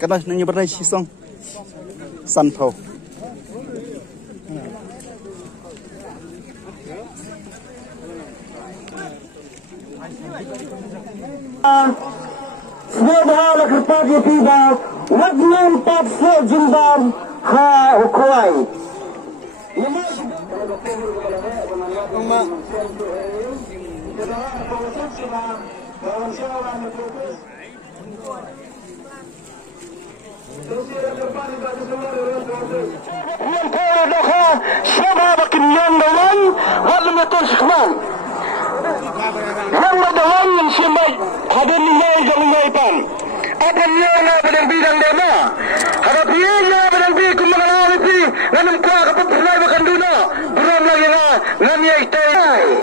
cái đó như bên đây chỉ xong săn thầu Свобода Карпатья Пиба в одном подсе Джиндан Ха Укуай. شباب كنيان دوان ولا متوش كمان لما دوان شمي هذا اللي يجي يبان أبنينا بدل بيدان دما هذا بيجي بدل بيكم من العالم بي لأن مكواك بطلع بخندونا برام لغينا لم يجتاي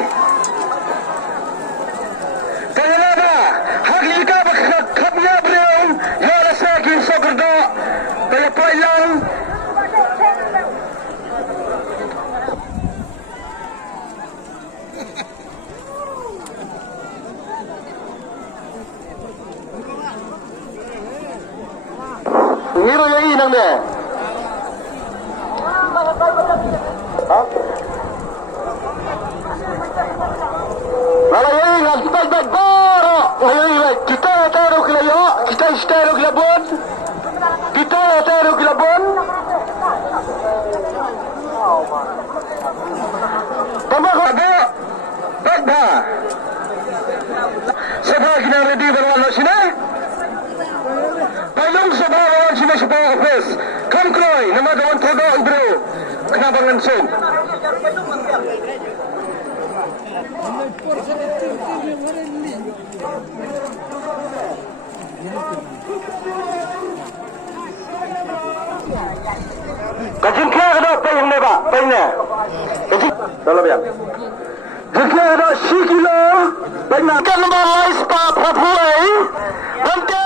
كيلانا حقيقة بخبنا بريوم يا لساكين سكردا بيطايلان Ngiro yang ini nangde. Kalau yang ini kita baru, kita taruh ke layo, kita taruh ke labon, kita taruh ke labon. Tambah ada, ada. Sebab kita ready berlalu sini. Palung sebab orang sini sebab office. Come kroy, nama dawan todo bro. Kenapa ngensung? Kajingklah ada payung ni pak, payungnya. Dalam ya. Jingklah ada 10 kilo. Payungnya kan balai spa Papua. Nanti.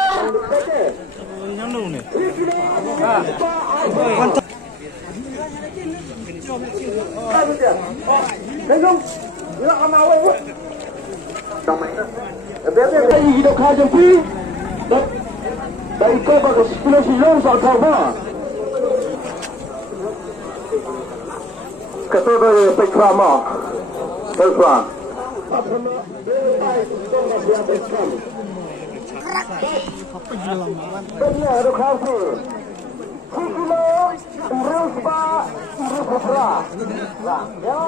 Hidup kajian dari kau bagus sepuluh silong soal kau bah. Ketua Pekrama, Pekrama. Benar kasih. Kilo, urus pak, urus putra. Ya.